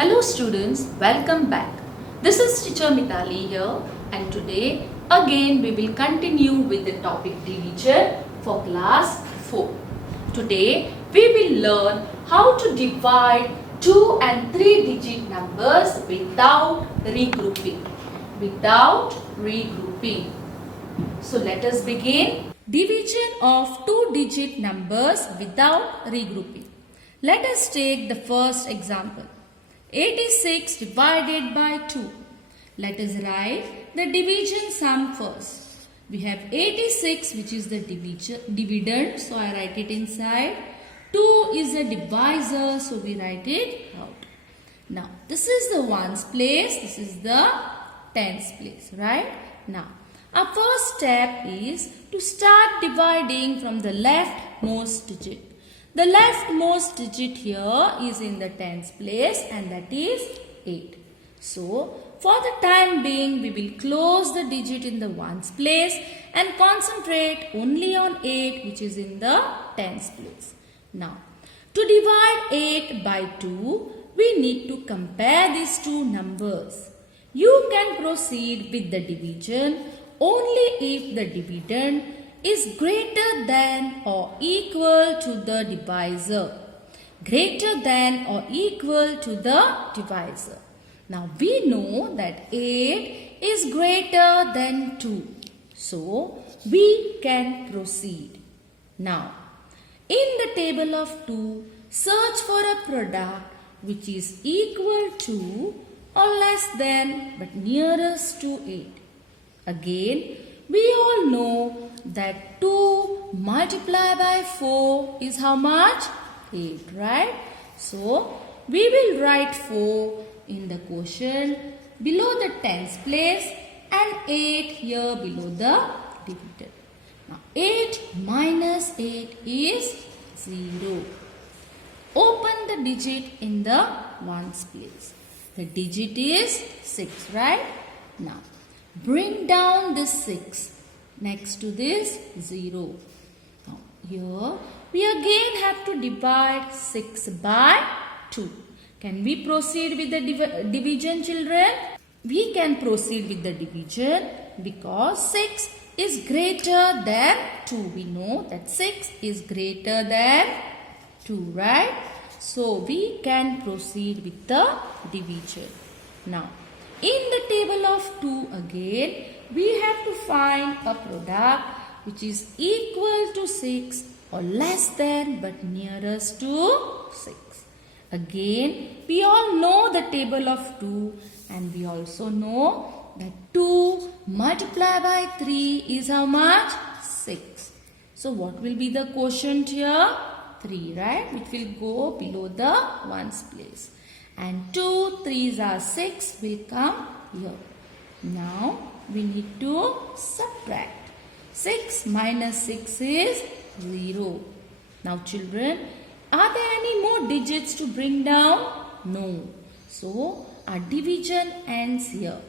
Hello students, welcome back. This is teacher Mitali here and today again we will continue with the topic division for class 4. Today we will learn how to divide 2 and 3 digit numbers without regrouping. So let us begin. Division of 2 digit numbers without regrouping. Let us take the first example. 86 divided by 2. Let us write the division sum first. We have 86 which is the dividend. So I write it inside. 2 is the divisor. So we write it out. Now this is the ones place. This is the tens place. Right? Now our first step is to start dividing from the leftmost digit. The leftmost digit here is in the tens place and that is 8. So, for the time being, we will close the digit in the ones place and concentrate only on 8 which is in the tens place. Now, to divide 8 by 2, we need to compare these two numbers. You can proceed with the division only if the dividend is greater than or equal to the divisor. Greater than or equal to the divisor. Now we know that 8 is greater than 2. So we can proceed. Now in the table of 2, search for a product which is equal to or less than but nearest to 8. Again, we all know that 2 multiplied by 4 is how much? 8, right? So, we will write 4 in the quotient below the tens place and 8 here below the dividend. Now, 8 minus 8 is 0. Open the digit in the ones place. The digit is 6, right? Now, bring down this 6 next to this 0. Now here we again have to divide 6 by 2. Can we proceed with the division, children? We can proceed with the division because 6 is greater than 2. We know that 6 is greater than 2, right? So we can proceed with the division. Now in the table of 2 again, we have to find a product which is equal to 6 or less than but nearest to 6. Again, we all know the table of 2 and we also know that 2 multiplied by 3 is how much? 6. So what will be the quotient here? 3, right? Which will go below the ones place. And 2 3s are 6 will come here. Now we need to subtract. 6 minus 6 is 0. Now children, are there any more digits to bring down? No. So our division ends here.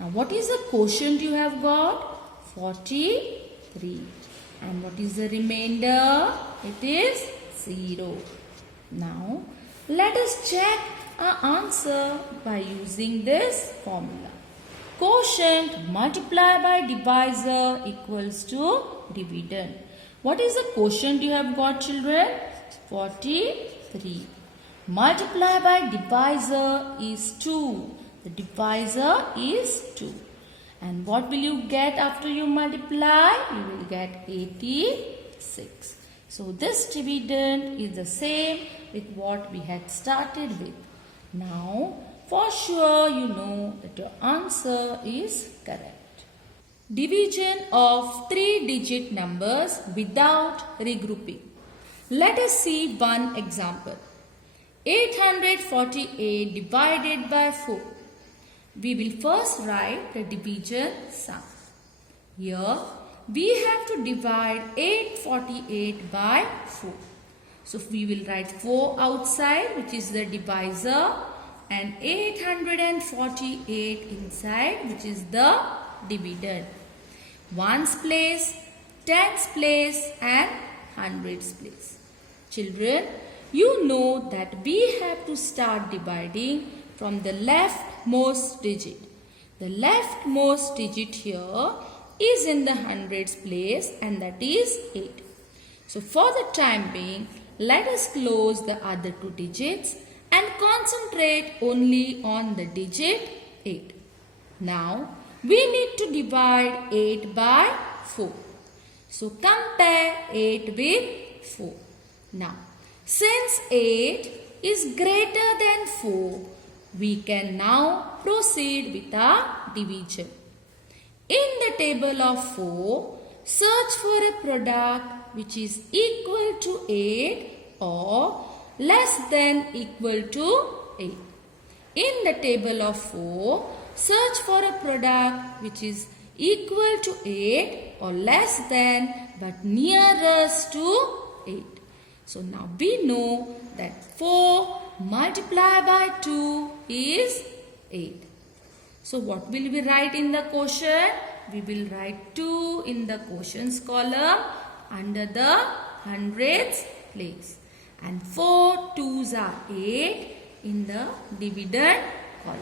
Now what is the quotient you have got? 43. And what is the remainder? It is 0. Now let us check our answer by using this formula. Quotient multiplied by divisor equals to dividend. What is the quotient you have got, children? 43. Multiplied by divisor is 2. The divisor is 2. And what will you get after you multiply? You will get 86. So this dividend is the same with what we had started with. Now, for sure you know that your answer is correct. Division of 3-digit numbers without regrouping. Let us see one example. 848 divided by 4. We will first write the division sum. Here, we have to divide 848 by 4. So we will write 4 outside which is the divisor and 848 inside which is the dividend. Ones place, tens place and hundreds place. Children, you know that we have to start dividing from the leftmost digit. The leftmost digit here is in the hundreds place, and that is 8. So for the time being, let us close the other two digits and concentrate only on the digit 8. Now we need to divide 8 by 4. So compare 8 with 4. Now since 8 is greater than 4, we can now proceed with our division. In the table of 4, search for a product which is equal to 8 or less than equal to 8. In the table of 4, search for a product which is equal to 8 or less than but nearest to 8. So now we know that 4 multiplied by 2 is 8. So what will we write in the quotient? We will write 2 in the quotients column under the hundreds place. And 4 2s are 8 in the dividend column.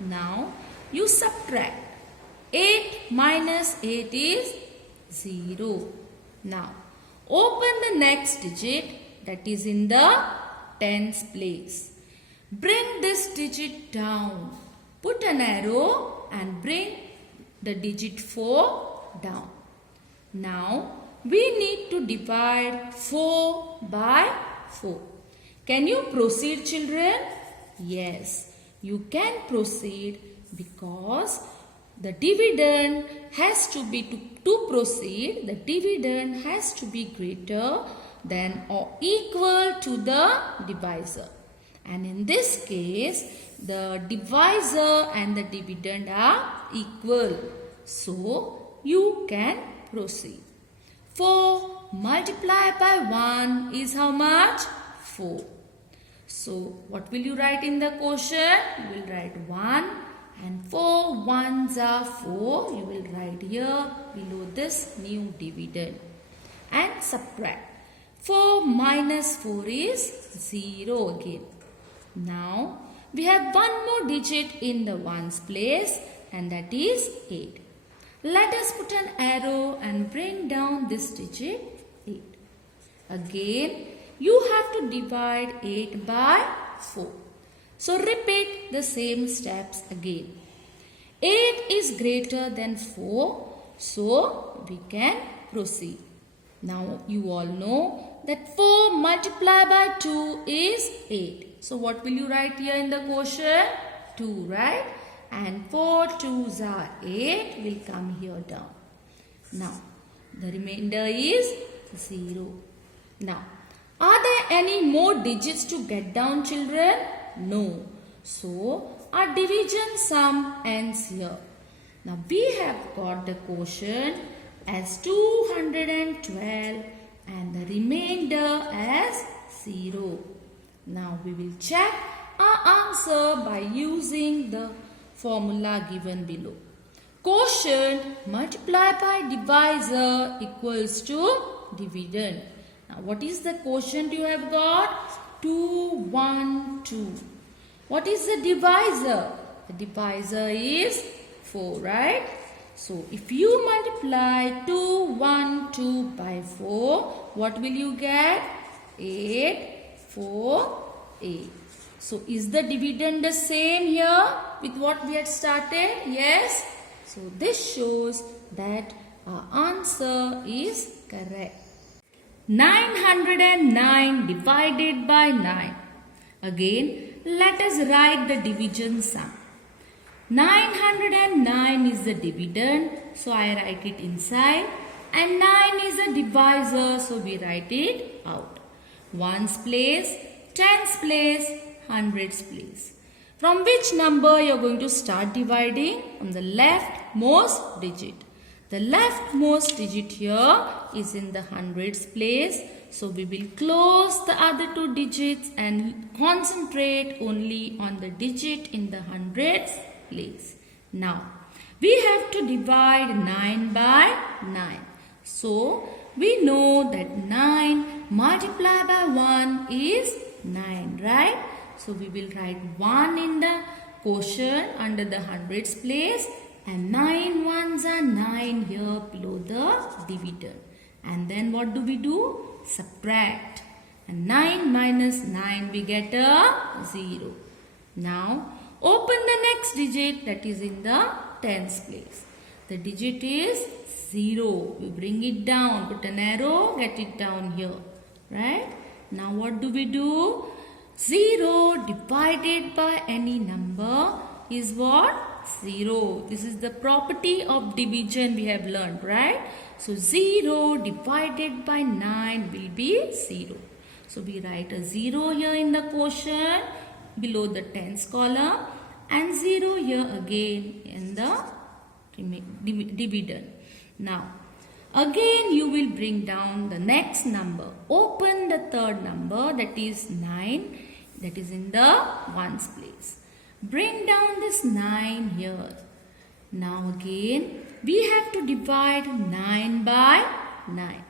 Now you subtract. 8 minus 8 is 0. Now open the next digit, that is in the tens place. Bring this digit down. Put an arrow and bring the digit 4 down. Now we need to divide 4 by 4. Can you proceed, children? Yes, you can proceed, because the dividend has to be to proceed, the dividend has to be greater than or equal to the divisor. And in this case, the divisor and the dividend are equal. So you can proceed. 4 multiplied by 1 is how much? 4. So what will you write in the quotient? You will write 1. And 4 1s are 4. You will write here below this new dividend. And subtract. 4 minus 4 is 0 again. Now we have one more digit in the ones place, and that is 8. Let us put an arrow and bring down this digit 8. Again you have to divide 8 by 4. So repeat the same steps again. 8 is greater than 4, so we can proceed. Now you all know that 4 multiplied by 2 is 8. So what will you write here in the quotient? 2, right? And 4 2s are 8 will come here down. Now the remainder is 0. Now are there any more digits to get down, children? No. So our division sum ends here. Now we have got the quotient as 212 and the remainder as 0. Now we will check our answer by using the formula given below. Quotient multiplied by divisor equals to dividend. Now what is the quotient you have got? 212. What is the divisor? The divisor is 4, right? So if you multiply 212 by 4, what will you get? 8, 4, 8. So is the dividend the same here with what we had started? Yes. So this shows that our answer is correct. 909 divided by 9. Again, let us write the division sum. 909 is the dividend, so I write it inside, and 9 is the divisor, so we write it out. Ones place, tens place, hundreds place. From which number you are going to start dividing? From the leftmost digit. The leftmost digit here is in the hundreds place. So we will close the other two digits and concentrate only on the digit in the hundreds place. Now we have to divide 9 by 9. So we know that 9 multiplied by 1 is 9, right? So we will write 1 in the quotient under the hundreds place, and 9 ones are 9 here below the dividend. And then what do? Subtract. And 9 minus 9 we get a 0. Now open the next digit, that is in the tens place. The digit is 0. We bring it down, put an arrow, get it down here. Right? Now what do? 0 divided by any number is what? 0. This is the property of division we have learned, right? So 0 divided by 9 will be 0. So we write a 0 here in the quotient below the tens column, and 0 here again in the dividend. Now again you will bring down the next number. Open the third number, that is 9, that is in the ones place. Bring down this 9 here. Now again we have to divide 9 by 9.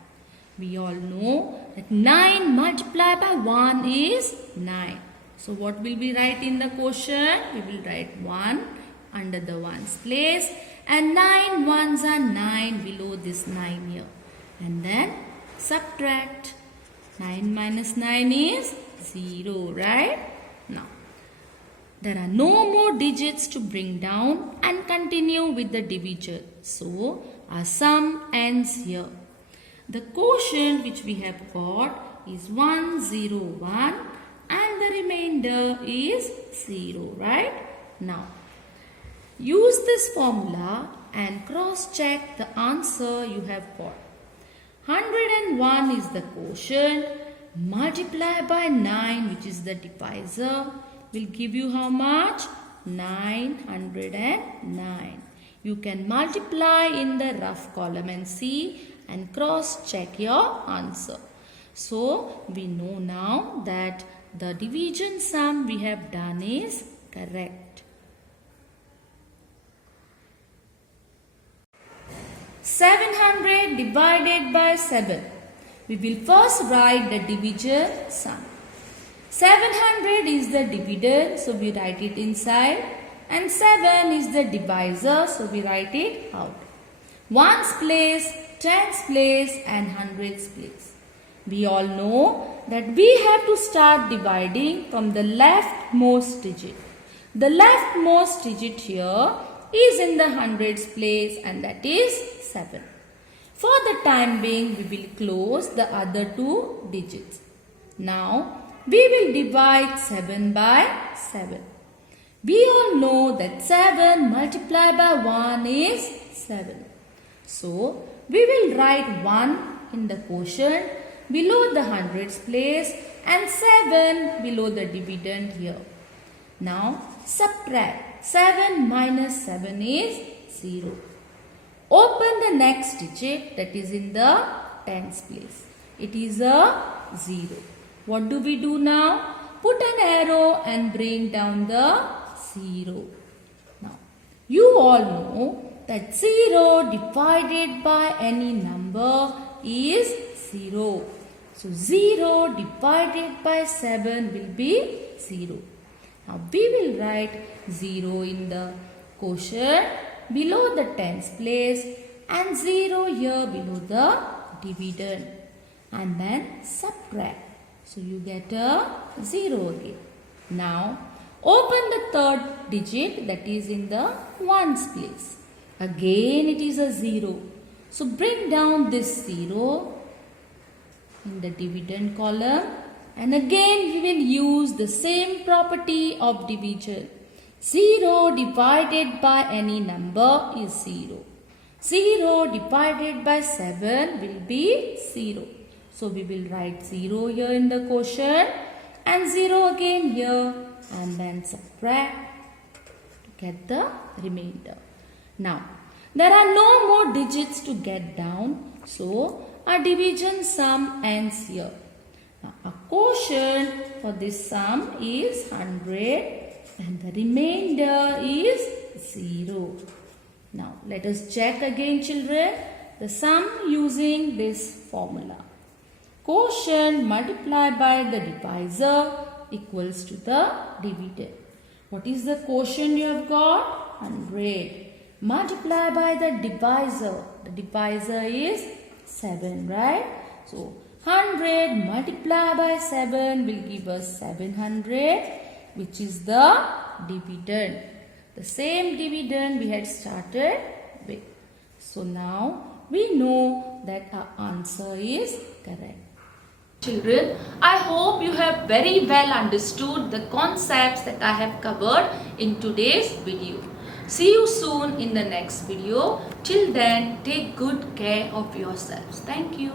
We all know that 9 multiplied by 1 is 9. So what will we write in the quotient? We will write 1 under the ones place, and 9 ones are 9 below this 9 here. And then subtract. 9 minus 9 is 0, right? Now there are no more digits to bring down and continue with the division. So our sum ends here. The quotient which we have got is 101 and the remainder is 0, right? Now use this formula and cross check the answer you have got. 101 is the quotient, multiply by 9, which is the divisor, will give you how much? 909. You can multiply in the rough column and see and cross check your answer. So we know now that the division sum we have done is correct. 700 divided by 7. We will first write the division sum. 700 is the dividend, so we write it inside, and 7 is the divisor, so we write it out. Ones place, tens place and hundreds place. We all know that we have to start dividing from the leftmost digit. The leftmost digit here is in the hundreds place, and that is 7. For the time being, we will close the other two digits. Now we will divide 7 by 7. We all know that 7 multiplied by 1 is 7. So we will write 1 in the quotient below the hundreds place and 7 below the dividend here. Now subtract. 7 minus 7 is 0. Open the next digit, that is in the tens place. It is a 0. What do we do now? Put an arrow and bring down the 0. Now you all know that 0 divided by any number is 0. So 0 divided by 7 will be 0. Now we will write 0 in the quotient below the tens place and 0 here below the dividend, and then subtract. So you get a 0 again. Now open the third digit, that is in the ones place. Again it is a 0. So bring down this 0 in the dividend column, and again we will use the same property of division. 0 divided by any number is 0. 0 divided by 7 will be 0. So we will write 0 here in the quotient and 0 again here, and then subtract to get the remainder. Now there are no more digits to get down, so our division sum ends here. Now a quotient for this sum is 100 and the remainder is 0. Now let us check again, children, the sum using this formula. Quotient multiplied by the divisor equals to the dividend. What is the quotient you have got? 100. Multiply by the divisor. The divisor is 7, right? So 100 multiplied by 7 will give us 700, which is the dividend. The same dividend we had started with. So now we know that our answer is correct. Children, I hope you have very well understood the concepts that I have covered in today's video. See you soon in the next video. Till then, take good care of yourselves. Thank you.